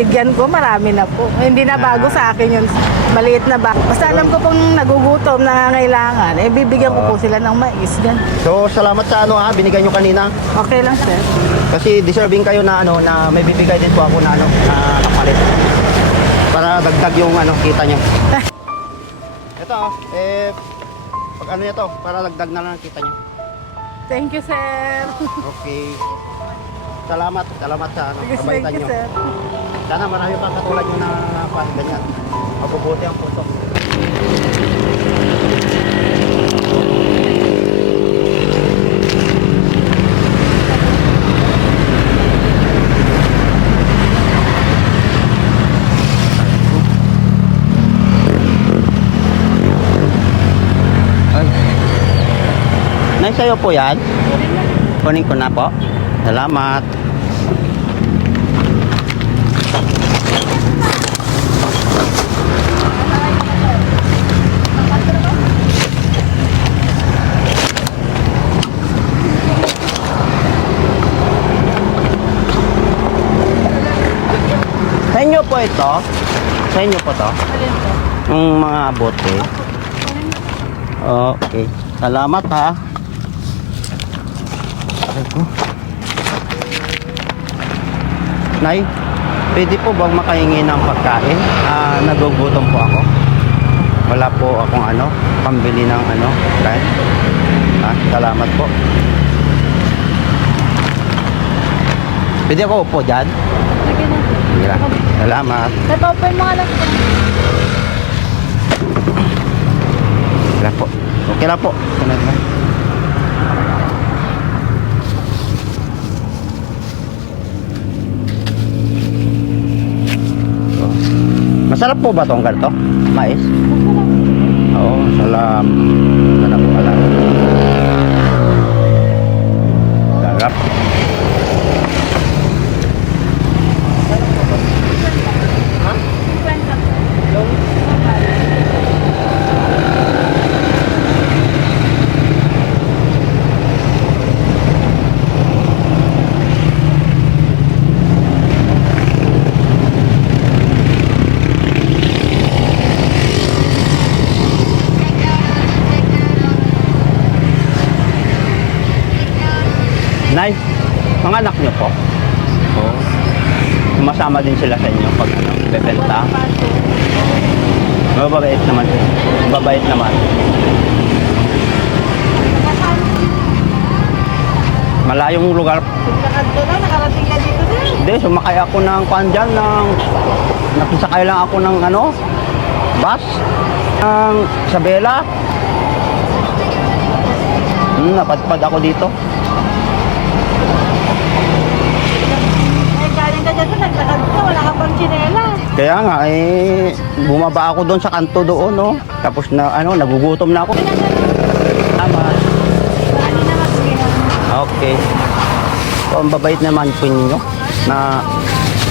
nabibigyan ko, marami na po. Hindi na bago sa akin yun. Maliit na ba. Basta alam ko pong nagugutom, nangangailangan, bibigyan ko po sila ng mais. Gan. So, salamat sa binigay nyo kanina. Okay lang, sir. Kasi deserving kayo na na may bibigay din po ako na na kapalit. Para dagdag yung kita nyo. Ito, pag ito, para dagdag na lang ang kita nyo. Thank you, sir. Okay. Salamat sa kabaitan Thank you, nyo. sir. Sana marami pa katulad nyo na ganyan. Mabubuti ang puso. Nay, sa'yo po yan? Kunin ko na po. Salamat. Sa inyo po ito? Sa inyo po to? Yung mga bote. Okay. Salamat ha. Nay, pwede po bang makahingi ng pagkain? Nagugutom po ako. Wala po akong pambili ng kahit. Salamat po. Pwede ako upo dyan? Salamat. Nag-open mo nga lang. Wala po. Okay lang po. Sunod na. Masarap po ba itong ganito? Mais? Oo, salam. Sarap pala. Sarap. Nay, mga anak nyo po? Oo. Sumasama din sila sa inyo pag bebenta? Mababait naman. Mababait naman. Malayong lugar. Nakarating ka dito, sir. Hindi, sumakay ako ng dyan, nakisakay lang ako ng bus, ng Isabela. Napadpad ako dito. Galing ka dyan, naglakad ka, wala ka pang tsinela. Kaya nga, bumaba ako doon sa kanto doon, no? Tapos na, nagugutom na ako. Tama. Okay. So, ang babait naman po ninyo na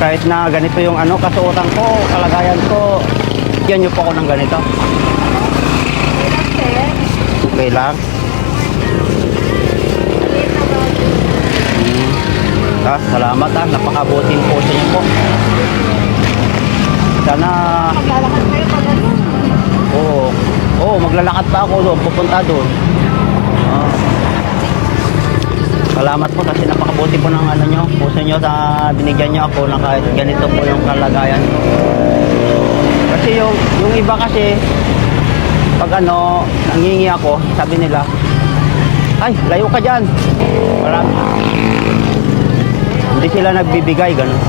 kahit na ganito yung kasuotan ko, kalagayan ko, bigyan nyo po ako ng ganito. Okay lang. Salamat napakabuting po sa inyo po. Sana Maglalakad kayo pag Oo, maglalakad pa ako doon, pupunta doon. Salamat po kasi napakabuti po ng nyo, puso nyo sa binigyan nyo ako na kahit ganito po yung kalagayan ko. Kasi yung iba kasi pag nangingi ako, sabi nila, ay, layo ka dyan. Marami. Hindi sila nagbibigay, gano'n.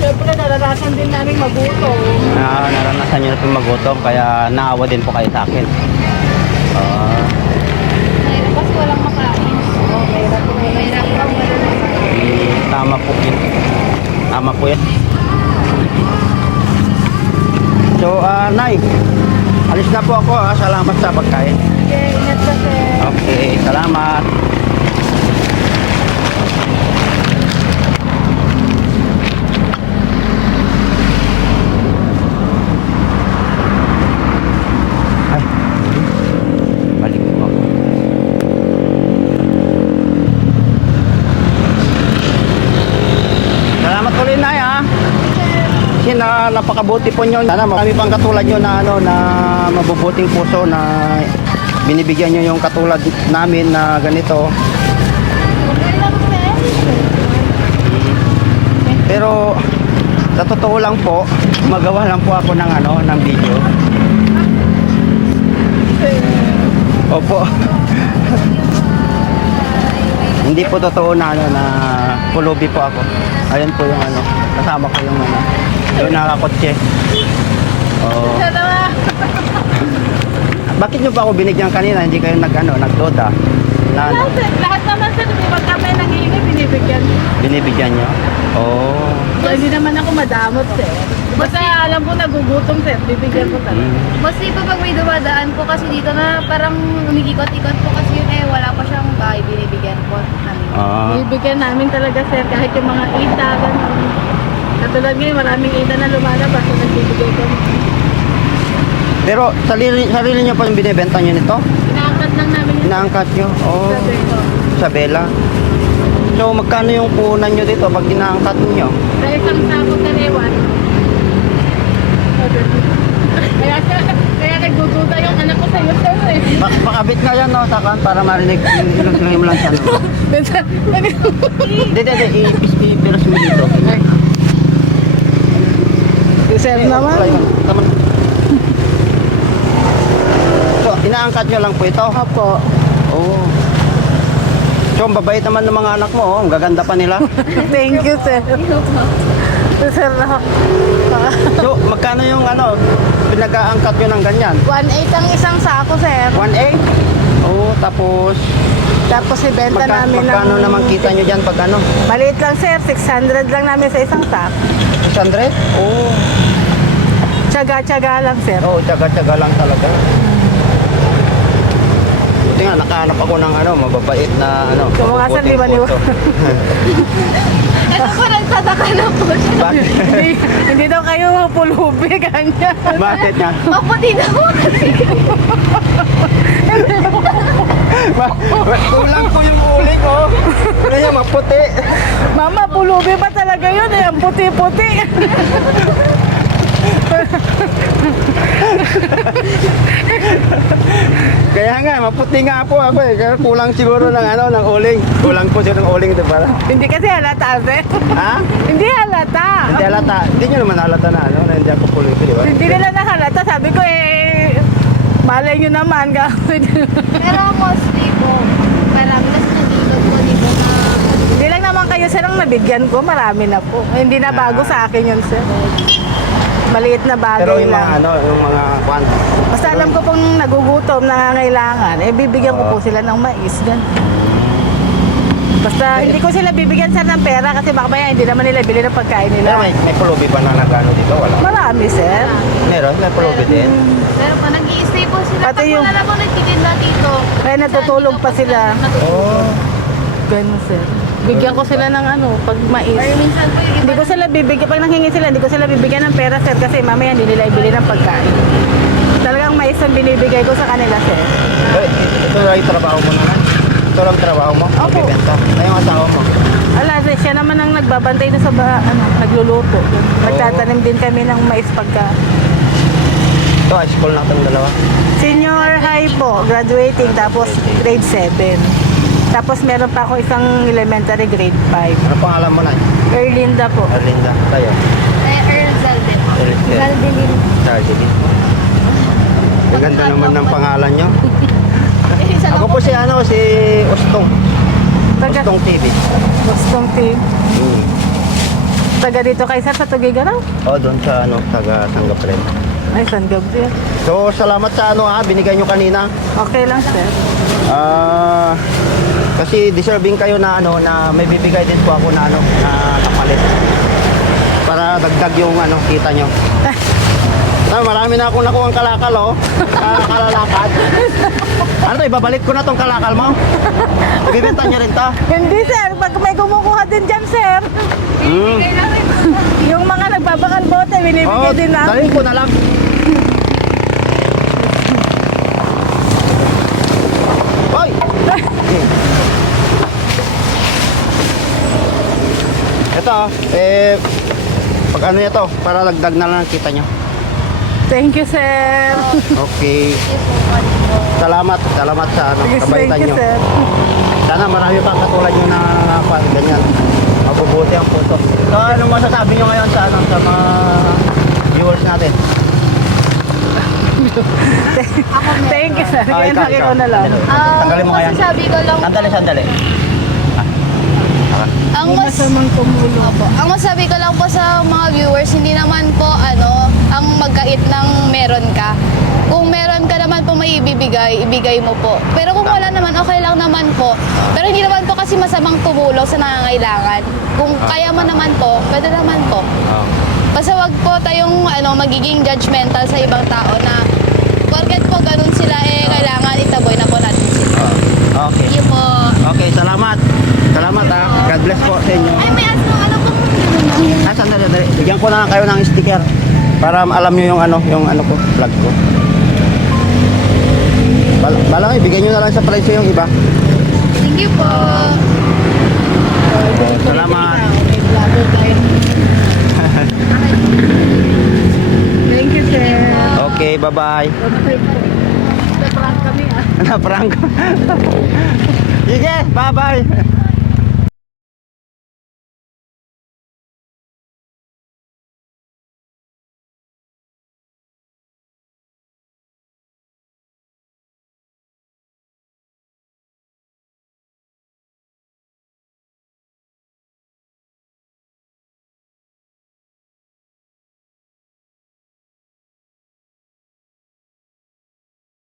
Siyempre, naranasan din namin magutom. Naranasan nyo na po magutom, kaya naawa din po kayo sa akin. Kasi walang makain. Mahirap po. Tama po yun. Tama po yan. So, Nay, alis na po ako. Salamat sa pagkain. Okay, ingat ka, sir. Okay, salamat. Ay, balik po ako. napakabuti po nyo. Sana marami pang katulad nyo na, ano, na mabubuting puso na binibigyan nyo yung katulad namin na ganito. Pero sa totoo lang po, magawa lang po ako ng ano, ng video. Opo. Hindi po totoo na ano na pulubi po ako. Ayun po yung ano, kasama ko yung ano, yung nakakotse. Oh. Bakit nyo ba ako binigyan kanina? Hindi kayo nagdoda? Na, ano, Lahat naman sir, pag kami nangihingi, binibigyan. binibigyan nyo? Oh. Hindi naman ako madamot sir. Basta alam ko nagugutom sir, bibigyan ko talaga. Mostly po pag may dumadaan po kasi dito na parang umikikot-ikot po kasi yun wala pa siyang bahay binibigyan po namin. Ah. Bibigyan namin talaga sir, kahit yung mga ita, gano'n. Katulad ngayon, maraming ita na lumalabas, so nagbibigay ko. Pero sarili nyo pa yung binibenta nyo nito? Inaangkat lang namin yung Inaangkat nyo? Oh. sabi ko. Sa Bella. So magkano yung puhunan nyo dito pag inaangkat nyo? Sa isang sako karewan. Kaya nagdududa yung anak ko sa'yo sir eh. Pakabit nga yan, no, sakan para marinig ilagay mo lang siya, no? Hindi, ipiras mo dito. Si sir naman. Tama. So, inaangkat nyo lang po ito? Opo. Oo. So, ang babait naman ng mga anak mo, oh. Ang gaganda pa nila. Thank you sir. Sir na. So, magkano yung ano, pinag-aangkat nyo ng ganyan? 1.8 ang isang sako sir. 1.8? Oo, tapos Tapos ibenta namin magkano naman kita nyo dyan pag ano? Maliit lang sir, 600 lang namin sa isang sako. 600? Oo. Tsaga-tsaga lang sir. Oo, tsaga-tsaga lang talaga. Buti nga, nakahanap ako ng ano, mababait na ano. Yung mga mabubuting sanliwan-liwan. puso. Ito po nagtataka na po siya. Bakit? hindi daw kayo pulubi, ganyan. Bakit nga? Maputi na po kasi. Kulang ko yung uli ko. Ano yung maputi? Mama, pulubi pa talaga yun eh. Ang puti-puti. Kaya nga, maputi nga po ako eh. Kaya kulang siguro ng ano, ng uling. Kulang po siguro ng uling, diba? Hindi kasi halata, sir. Ha? Hindi halata. Hindi halata. Hindi nyo naman halata na ano, na hindi ako pulubi, diba? Hindi nila nahalata. Sabi ko eh, malay nyo naman. Gawin. Pero mostly po, parang mas nandito po dito na Hindi lang naman kayo, sir, ang nabigyan ko. Marami na po. Hindi na bago sa akin yun, sir. Maliit na Pero bagay yung mga lang. ano, yung mga kwan. Basta alam ko pong nagugutom, nangangailangan, eh bibigyan ko po sila ng mais. Gan. Basta hindi ko sila bibigyan sir ng pera kasi baka maya hindi naman nila bili ng pagkain Pero nila. may pulubi pa na nagano dito, wala. Marami sir. Meron, may pulubi din. pero pa nag-i-stay po sila. Pati Pag yung- wala na po nagtitinda dito. Kaya natutulog pa sila. Oh. Ganun sir. Bigyan ko sila ng ano, pag mais. Or minsan po yung Hindi ko sila bibigyan, pag nanghingi sila, hindi ko sila bibigyan ng pera sir kasi mamaya hindi nila ibili ng pagkain. Talagang mais ang binibigay ko sa kanila sir. Ito lang yung trabaho mo naman? Ito lang trabaho mo? Opo. Magbibenta? Ay, yung asawa mo? Ala, siya naman ang nagbabantay na sa nagluluto. Nagtatanim din kami ng mais pagka. Ito, high school na itong dalawa. Senior high po, graduating, tapos grade 7. Tapos meron pa ako isang elementary grade 5. Ano pangalan mo na? Erlinda po. Erlinda. Tayo. Earl Zalden po. Erlinda. Zalden. Sige. Ang ganda naman ng pangalan nyo. Isa lang Ako po si ano, si Ustong. Taga, Ustong TV. Gustong team. Hmm. Taga dito kay sir sa Tugigaraw. O, doon sa ano, taga Tanggap rin. Ay, San Gabriel. So, salamat sa ano binigay nyo kanina. Okay lang sir. Kasi deserving kayo na ano, na may bibigay din po ako na ano, na kapalit. Para dagdag yung ano, kita nyo. Marami na akong nakuha kalakal, oh. Kalalakad. Ano to, ibabalik ko na tong kalakal mo? Ibibenta niya rin to? Hindi sir, pag may kumukuha din dyan sir. Hmm. Yung mga nagbabakal bote, binibigay din namin. Dalhin ko na lang. Hoy! Ito, pag ano nyo to, para dagdag na lang kita nyo. Thank you, sir. Okay. Salamat sa ano, Yes, kabaitan thank you, nyo. sir. Sana marami pang katulad nyo na ganyan. Mabubuti ang puso. So, ano masasabi nyo ngayon sa, ano, sa mga viewers natin? Thank you, sir. Kaya ikaw, ikaw na lang. Tanggalin mo kaya. Masasabi ko lang Sandali. ang May mas masamang tumulong. Opo. Ang masabi ko lang po sa mga viewers, hindi naman po ang magkait ng meron ka. Kung meron ka naman po may ibibigay, ibigay mo po. Pero kung wala naman, okay lang naman po. Pero hindi naman po kasi masamang tumulong sa nangangailangan. Kung kaya mo naman po, pwede naman po. Basta wag po tayong magiging judgmental sa ibang tao na porket po ganun sila kailangan itaboy na po natin sila. Okay. Yun po. Okay, salamat. Salamat ha. God bless po sa inyo. Ay, may ano po. Sandali. Bigyan ko na lang kayo ng sticker para alam nyo yung ano ko, vlog ko. Balang ibigay nyo na lang sa presyo yung iba. Thank you po. Salamat. May vlogger tayo. Thank you, sir. Okay, bye-bye. Na-prank kami, ah. Na-prank. Sige, bye-bye.